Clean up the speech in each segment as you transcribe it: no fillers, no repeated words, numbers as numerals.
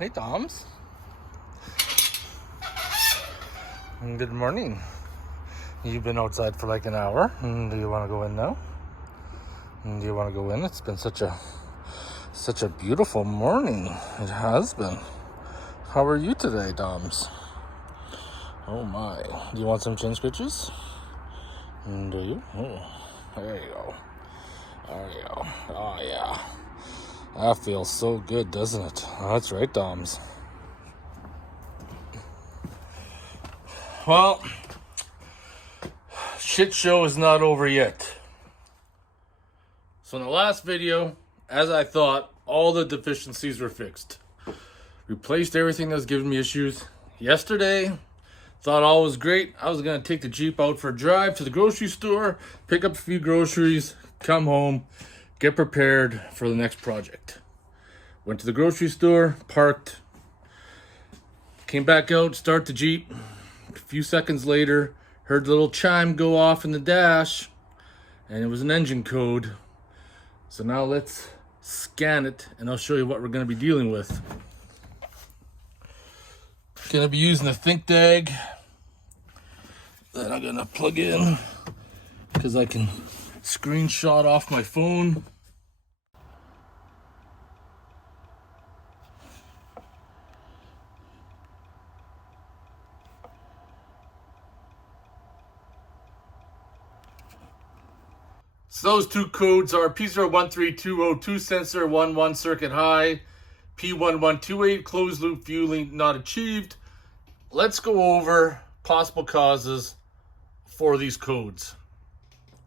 Hey, Toms. Good morning. You've been outside for like an hour. Do you want to go in now? Do you want to go in? It's been such a beautiful morning. It has been. How are you today, Toms? Oh my. Do you want some chin scratches? Do you? Oh, there you go. There you go. Oh yeah. That feels so good, doesn't it? Oh, that's right, Toms. Well, shit show is not over yet. So in the last video, as I thought, all the deficiencies were fixed. Replaced everything that was giving me issues. Yesterday, thought all was great. I was going to take the Jeep out for a drive to the grocery store, pick up a few groceries, come home, get prepared for the next project. Went to the grocery store, parked, came back out, start the Jeep. A few seconds later, heard the little chime go off in the dash, and it was an engine code. So now let's scan it, and I'll show you what we're going to be dealing with. Going to be using the think tag that I'm going to plug in because I can screenshot off my phone. So those two codes are P0132 sensor 11 circuit high, P1128 closed loop fueling not achieved. Let's go over possible causes for these codes.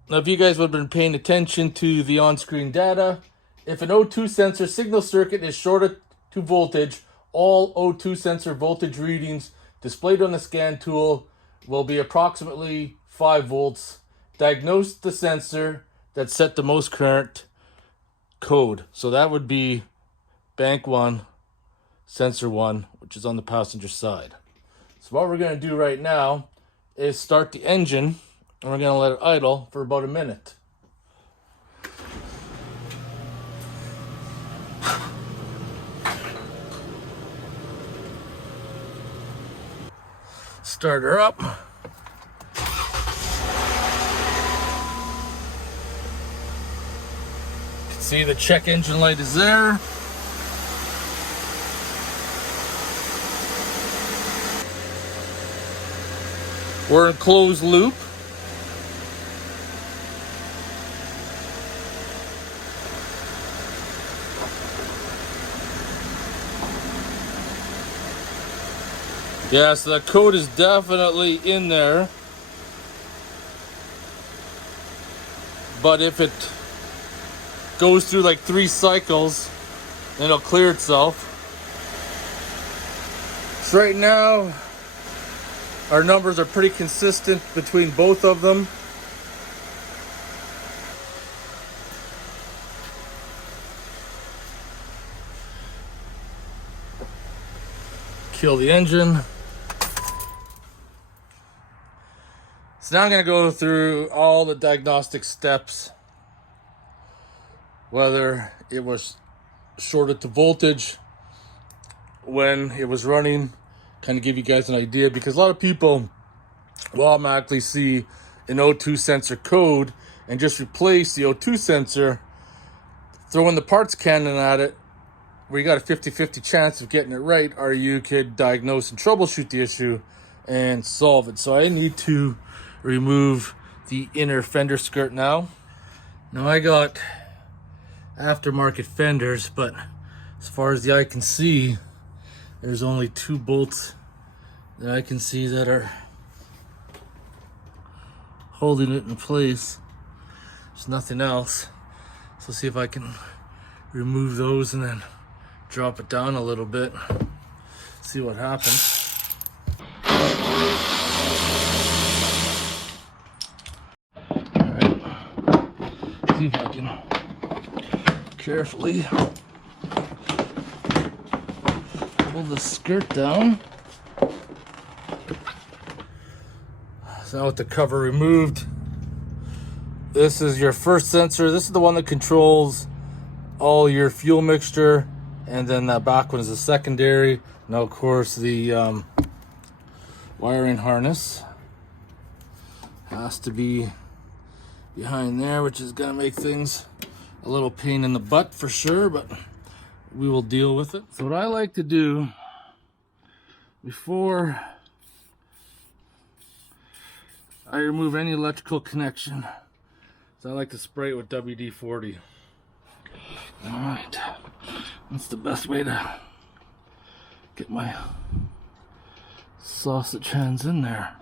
Now, if you guys would have been paying attention to the on-screen data, if an O2 sensor signal circuit is shorted to voltage, all O2 sensor voltage readings displayed on the scan tool will be approximately 5 volts. Diagnose the sensor that set the most current code. So that would be bank 1, sensor 1, which is on the passenger side. So what we're going to do right now is start the engine, and we're going to let it idle for about a minute. Start her up. See, the check engine light is there. We're in closed loop. Yeah, so the code is definitely in there. But if it goes through like 3 cycles, then it'll clear itself. So right now, our numbers are pretty consistent between both of them. Kill the engine. So now I'm going to go through all the diagnostic steps, whether it was shorted to voltage when it was running, kind of give you guys an idea, because a lot of people will automatically see an O2 sensor code and just replace the O2 sensor, throw in the parts cannon at it, where you got a 50-50 chance of getting it right, or you could diagnose and troubleshoot the issue and solve it. So I need to remove the inner fender skirt now. Now I got aftermarket fenders, but as far as the eye can see, there's only 2 bolts that I can see that are holding it in place. There's nothing else. So see if I can remove those and then drop it down a little bit, see what happens. Alright, see if I can carefully pull the skirt down. So now with the cover removed, this is your first sensor. This is the one that controls all your fuel mixture and then that back one is a secondary. Now, of course, the wiring harness has to be behind there, which is gonna make things a little pain in the butt for sure, but we will deal with it. So what I like to do before I remove any electrical connection is I like to spray it with WD-40. All right, that's the best way to get my sausage hands in there.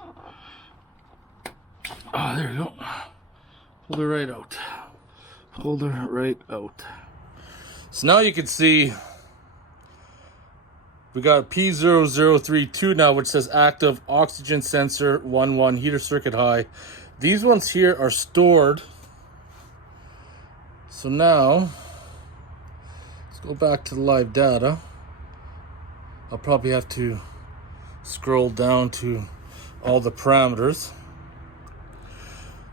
Oh, there you go. Hold her right out. Hold her right out. So now you can see we got a P0032 now, which says active oxygen sensor 11 heater circuit high. These ones here are stored. So now let's go back to the live data. I'll probably have to scroll down to all the parameters.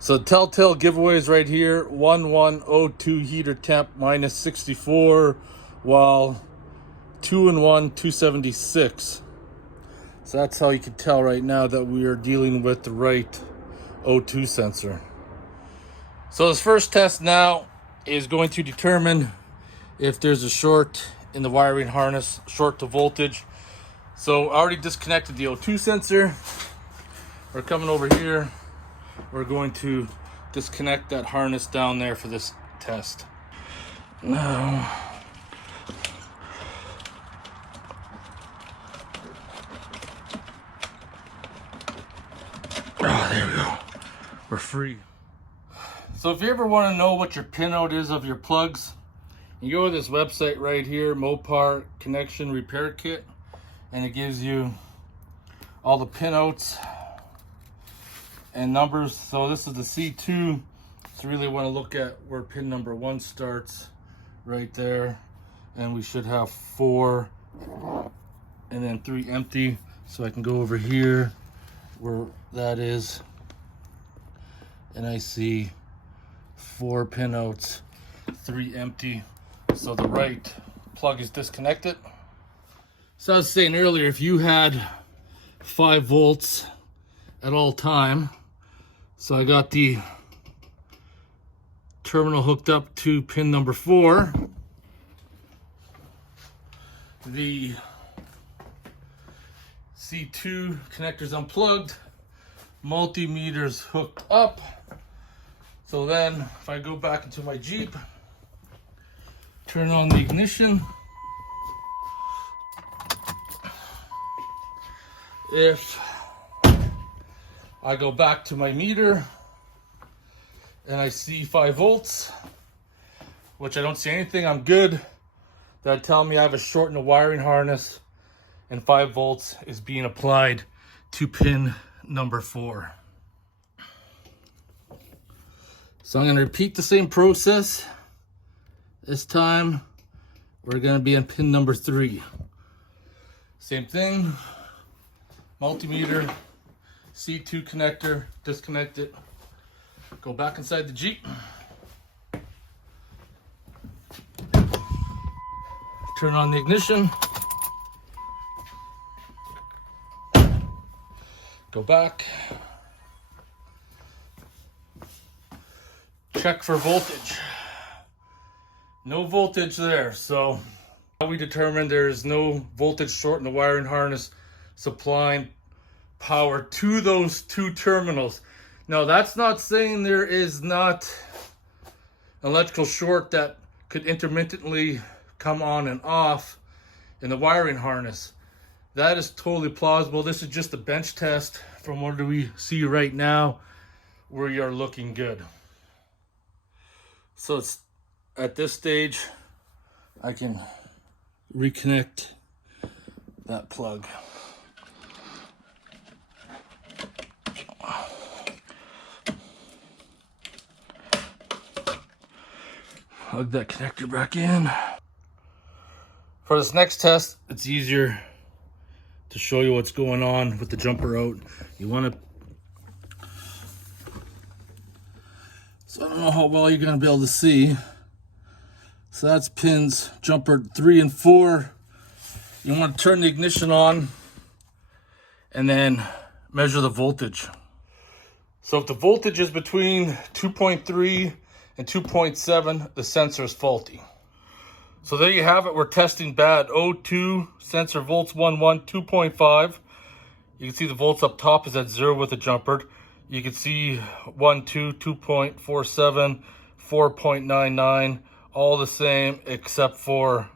So telltale giveaways right here, 1102 heater temp minus 64, while 2-in-1 276. So that's how you can tell right now that we are dealing with the right O2 sensor. So this first test now is going to determine if there's a short in the wiring harness, short to voltage. So I already disconnected the O2 sensor. We're coming over here. We're going to disconnect that harness down there for this test. Now, oh, there we go. We're free. So if you ever want to know what your pinout is of your plugs, you go to this website right here, Mopar Connection Repair Kit, and it gives you all the pinouts and numbers. So this is the C2, so really want to look at where pin number 1 starts right there, and we should have 4 and then 3 empty. So I can go over here where that is, and I see 4 pinouts, 3 empty. So the right plug is disconnected. So I was saying earlier, if you had 5 volts at all time, so I got the terminal hooked up to pin number 4. The C2 connector's unplugged. Multimeter's hooked up. So then if I go back into my Jeep, turn on the ignition. If I go back to my meter and I see 5 volts, which I don't see anything, I'm good. That'll tell me I have a short in the wiring harness and 5 volts is being applied to pin number 4. So I'm going to repeat the same process. This time we're going to be on pin number 3. Same thing, multimeter, C2 connector, disconnect it, go back inside the Jeep, turn on the ignition, go back, check for voltage. No voltage there, so we determined there is no voltage short in the wiring harness supplying power to those 2 terminals. Now that's not saying there is not electrical short that could intermittently come on and off in the wiring harness. That is totally plausible. This is just a bench test from what do we see right now where you're looking good. So it's at this stage I can reconnect that plug. Plug that connector back in. For this next test, it's easier to show you what's going on with the jumper out. You want to, so I don't know how well you're going to be able to see. So that's pins jumper 3 and 4. You want to turn the ignition on and then measure the voltage. So if the voltage is between 2.3 and 2.7, the sensor is faulty. So there you have it. We're testing bad. O2 sensor volts 11, 2.5. You can see the volts up top is at 0 with the jumper. You can see 1, 2, 2.47, 4.99, all the same except for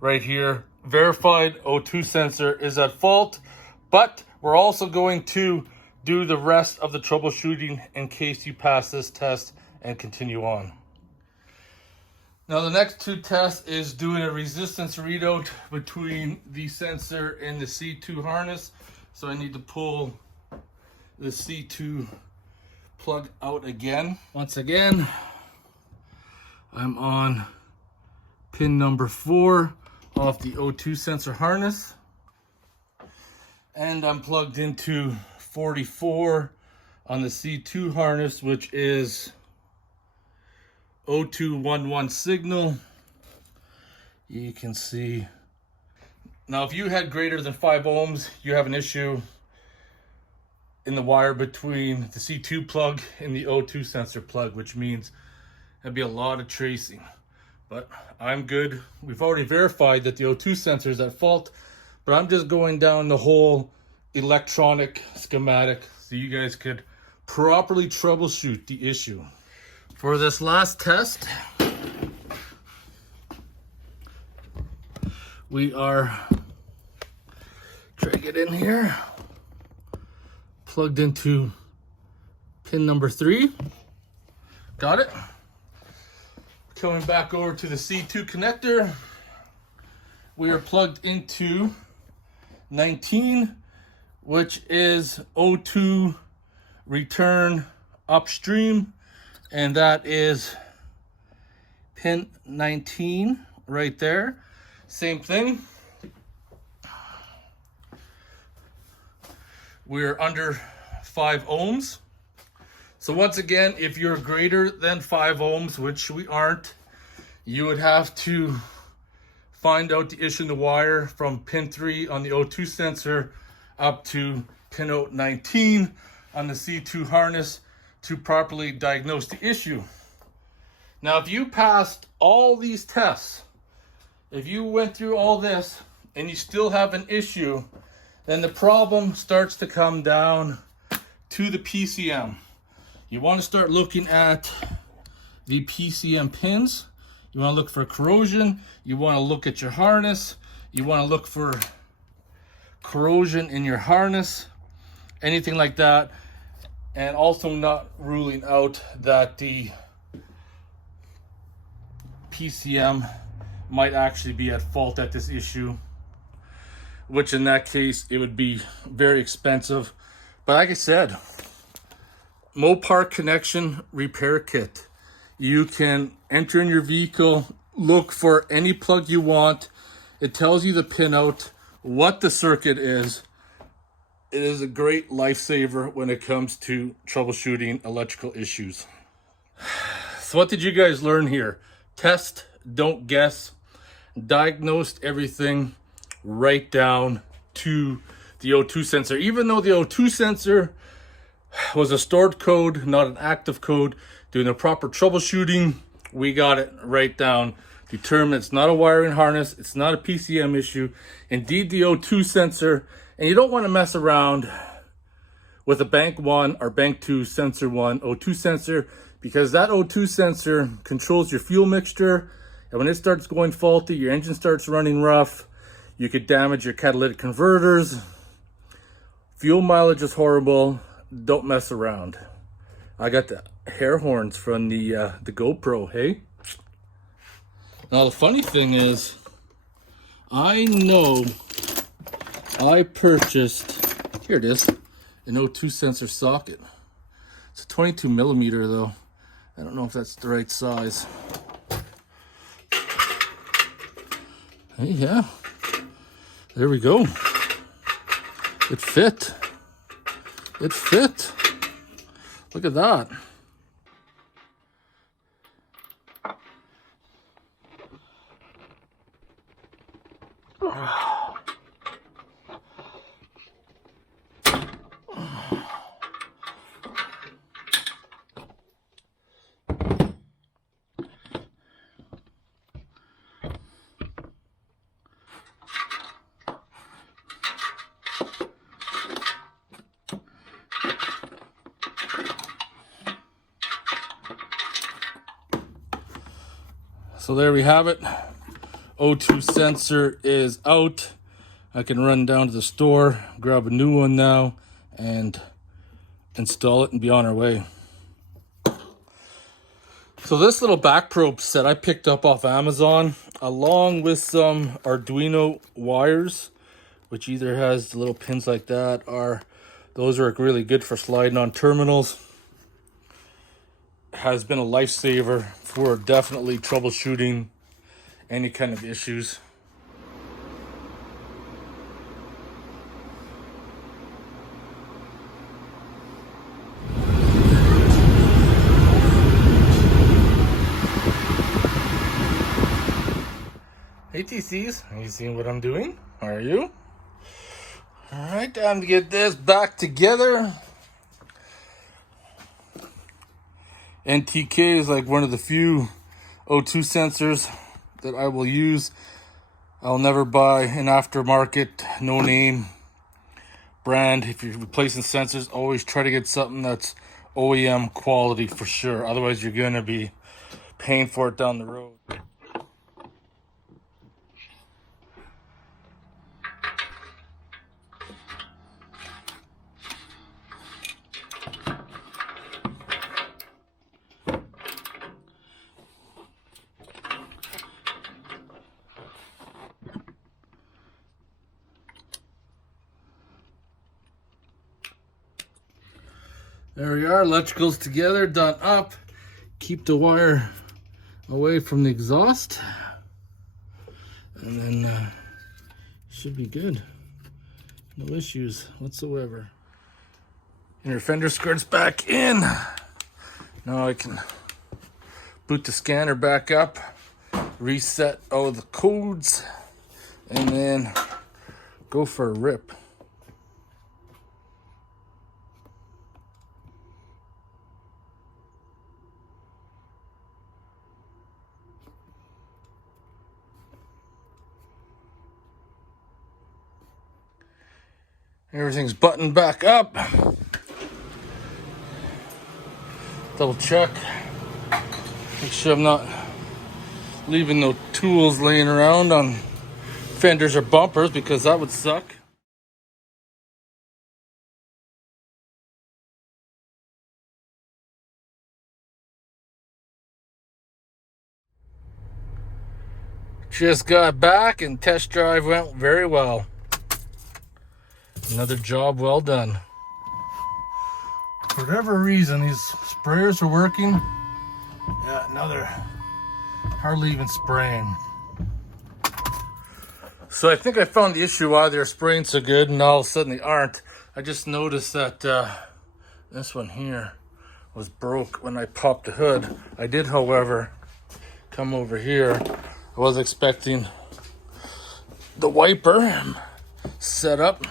right here. Verified O2 sensor is at fault, but we're also going to do the rest of the troubleshooting in case you pass this test and continue on. Now the next 2 tests is doing a resistance readout between the sensor and the C2 harness. So I need to pull the C2 plug out again. Once again, I'm on pin number 4 off the O2 sensor harness. And I'm plugged into 44 on the C2 harness, which is O211 signal. You can see. Now, if you had greater than 5 ohms, you have an issue in the wire between the C2 plug and the O2 sensor plug, which means there'd be a lot of tracing. But I'm good. We've already verified that the O2 sensor is at fault, but I'm just going down the whole electronic schematic so you guys could properly troubleshoot the issue. For this last test, we are trying to get in here, plugged into pin number 3. Got it. Coming back over to the C2 connector, we are plugged into 19, which is O2 return upstream, and that is pin 19 right there. Same thing. We're under 5 ohms. So once again, if you're greater than 5 ohms, which we aren't, you would have to find out the issue in the wire from pin 3 on the O2 sensor up to pin 19 on the C2 harness to properly diagnose the issue. Now, if you passed all these tests, if you went through all this and you still have an issue, then the problem starts to come down to the PCM. You want to start looking at the PCM pins. You want to look for corrosion. You want to look at your harness. You want to look for corrosion in your harness, anything like that. And also not ruling out that the PCM might actually be at fault at this issue, which in that case, it would be very expensive. But like I said, Mopar connection repair kit. You can enter in your vehicle, look for any plug you want. It tells you the pinout, what the circuit is. It is a great lifesaver when it comes to troubleshooting electrical issues. So what did you guys learn here? Test, don't guess. Diagnosed everything right down to the O2 sensor. Even though the O2 sensor was a stored code, not an active code, doing the proper troubleshooting, we got it right down. Determined it's not a wiring harness, it's not a PCM issue. Indeed, the O2 sensor, and you don't want to mess around with a bank 1 or bank 2 sensor 1 O2 sensor, because that O2 sensor controls your fuel mixture, and when it starts going faulty, your engine starts running rough, you could damage your catalytic converters. Fuel mileage is horrible. Don't mess around. I got the hair horns from the GoPro, hey? Now the funny thing is, I know I purchased, here it is, an O2 sensor socket. It's a 22 millimeter though. I don't know if that's the right size. Hey, yeah. There we go. It fit. It fit. Look at that. So there we have it. O2 sensor is out. I can run down to the store, grab a new one now, and install it and be on our way. So this little back probe set I picked up off Amazon, along with some Arduino wires, which either has the little pins like that, or those are really good for sliding on terminals. Has been a lifesaver for definitely troubleshooting any kind of issues. Hey TCs, are you seeing what I'm doing? Are you? Alright, time to get this back together. NTK is like one of the few O2 sensors that I will use. I'll never buy an aftermarket, no name brand. If you're replacing sensors, always try to get something that's OEM quality for sure. Otherwise, you're going to be paying for it down the road. There we are, electricals together, done up. Keep the wire away from the exhaust. And then should be good. No issues whatsoever. Inner fender skirt's back in. Now I can boot the scanner back up, reset all the codes, and then go for a rip. Everything's buttoned back up. Double check. Make sure I'm not leaving no tools laying around on fenders or bumpers, because that would suck. Just got back and test drive went very well. Another job well done. For whatever reason, these sprayers are working. Yeah, now they're hardly even spraying. So I think I found the issue why they're spraying so good and all of a sudden they aren't. I just noticed that this one here was broke when I popped the hood. I did, however, come over here. I was expecting the wiper set up.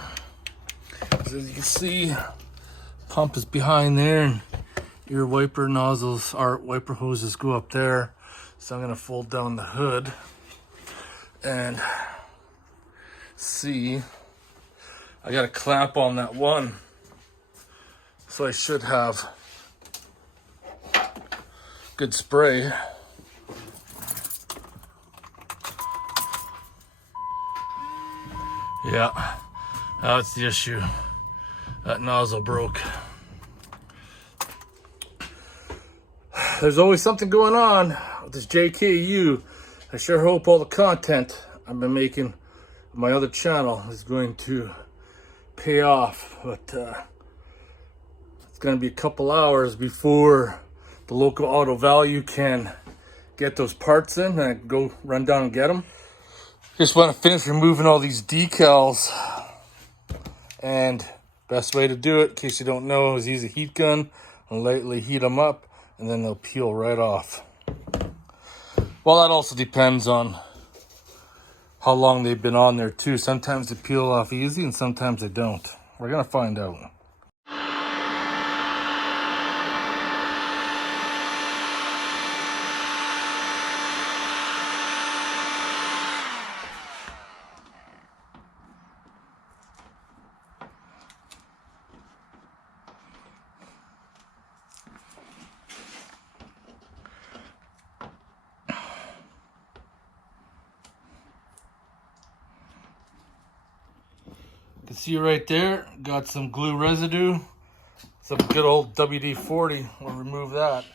As you can see, pump is behind there and your wiper nozzles or wiper hoses go up there. So I'm going to fold down the hood and see. I got a clamp on that one, so I should have good spray. Yeah, that's the issue. That nozzle broke. There's always something going on with this JKU. I sure hope all the content I've been making on my other channel is going to pay off. But it's going to be a couple hours before the local autovalue can get those parts in and I can go run down and get them. Just want to finish removing all these decals, and best way to do it, in case you don't know, is use a heat gun and lightly heat them up, and then they'll peel right off. Well, that also depends on how long they've been on there too. Sometimes they peel off easy and sometimes they don't. We're gonna find out. You can see right there, got some glue residue. Some good old WD-40. We'll remove that.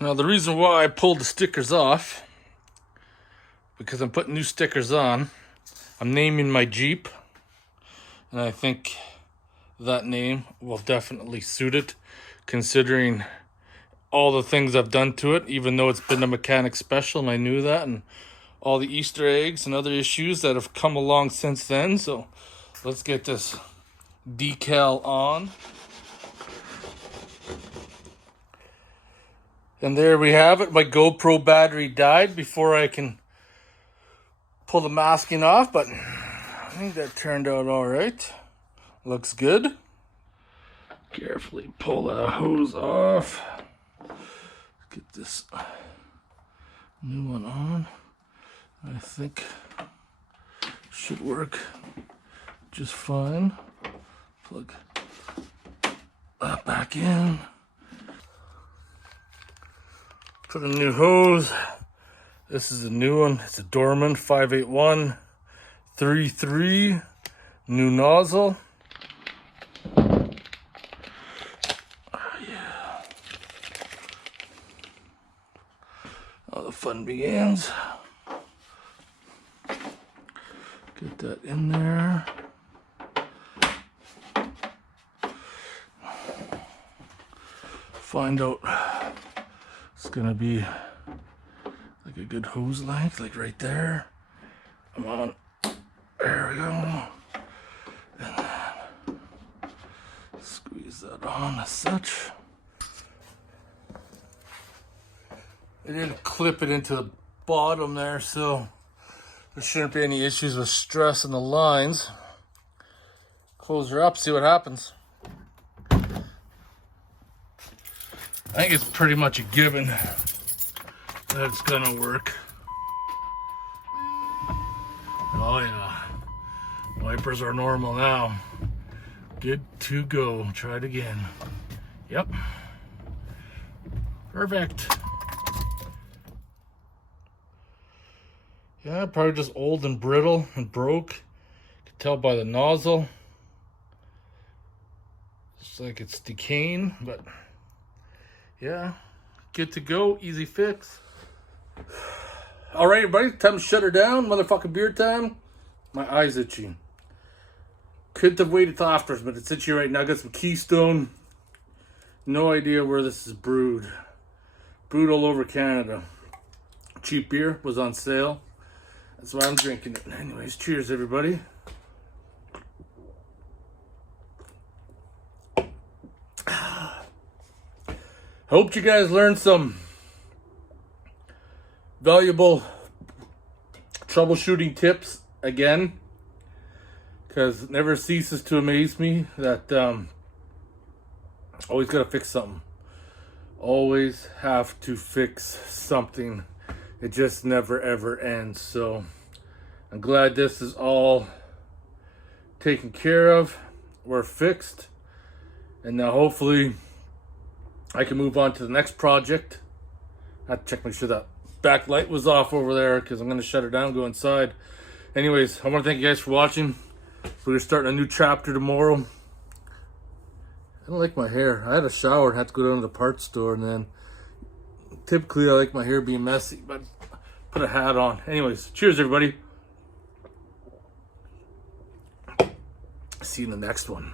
Now the reason why I pulled the stickers off, because I'm putting new stickers on. I'm naming my Jeep, and I think that name will definitely suit it, considering all the things I've done to it, even though it's been a mechanic special, and I knew that, and all the Easter eggs and other issues that have come along since then. So let's get this decal on. And there we have it. My GoPro battery died before I can pull the masking off, but I think that turned out all right. Looks good. Carefully pull that hose off. Get this new one on. I think should work just fine. Plug that back in. Put a new hose. This is a new one. It's a Dorman 58133. New nozzle. The fun begins. Get that in there. Find out it's gonna be like a good hose length, like right there. Come on. There we go. And then squeeze that on as such. I didn't clip it into the bottom there, so there shouldn't be any issues with stress in the lines. Close her up, see what happens. I think it's pretty much a given that it's gonna work. Oh yeah, wipers are normal now. Good to go. Try it again. Yep. Perfect. Yeah, probably just old and brittle and broke. You can tell by the nozzle. Looks like it's decaying, but yeah, good to go. Easy fix. All right, everybody, time to shut her down. Motherfucking beer time. My eye's itchy. Couldn't have waited till after, but it's itchy right now. I got some Keystone. No idea where this is brewed. Brewed all over Canada. Cheap beer, was on sale. That's why I'm drinking it. Anyways, cheers, everybody. Hope you guys learned some valuable troubleshooting tips again, because it never ceases to amaze me that always gotta fix something. Always have to fix something. It just never ever ends. So I'm glad this is all taken care of. We're fixed. And now hopefully I can move on to the next project. I have to check, make sure that backlight was off over there, because I'm going to shut it down, go inside. Anyways, I want to thank you guys for watching. We're starting a new chapter tomorrow. I don't like my hair. I had a shower and had to go down to the parts store, and then typically I like my hair being messy, but put a hat on. Anyways, cheers, everybody. See you in the next one.